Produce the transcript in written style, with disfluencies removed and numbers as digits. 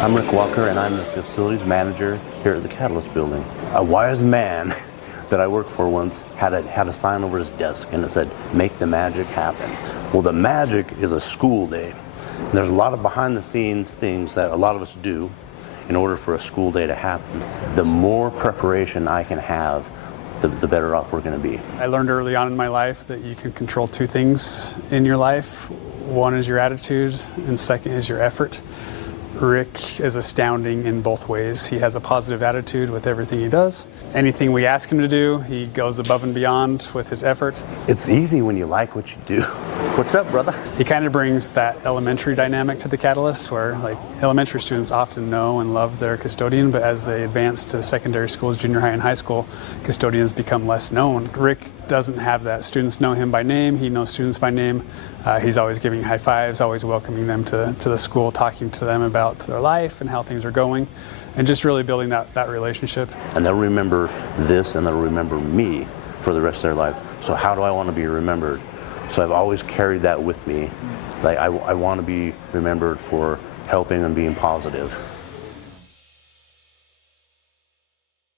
I'm Rick Walker, and I'm the facilities manager here at the Catalyst building. A wise man that I worked for once had a sign over his desk, and it said, "Make the magic happen." Well, the magic is a school day. And there's a lot of behind-the-scenes things that a lot of us do in order for a school day to happen. The more preparation I can have, the better off we're going to be. I learned early on in my life that you can control two things in your life. One is your attitude, and second is your effort. Rick is astounding in both ways. He has a positive attitude with everything he does. Anything we ask him to do, he goes above and beyond with his effort. It's easy when you like what you do. What's up, brother? He kind of brings that elementary dynamic to the Catalyst, where like elementary students often know and love their custodian, but as they advance to secondary schools, junior high and high school, custodians become less known. Rick doesn't have that. Students know him by name. He knows students by name. He's always giving high fives, always welcoming them to the school, talking to them about their life and how things are going, and just really building that relationship. And they'll remember this, and they'll remember me for the rest of their life. So how do I want to be remembered? So I've always carried that with me. Like I want to be remembered for helping and being positive.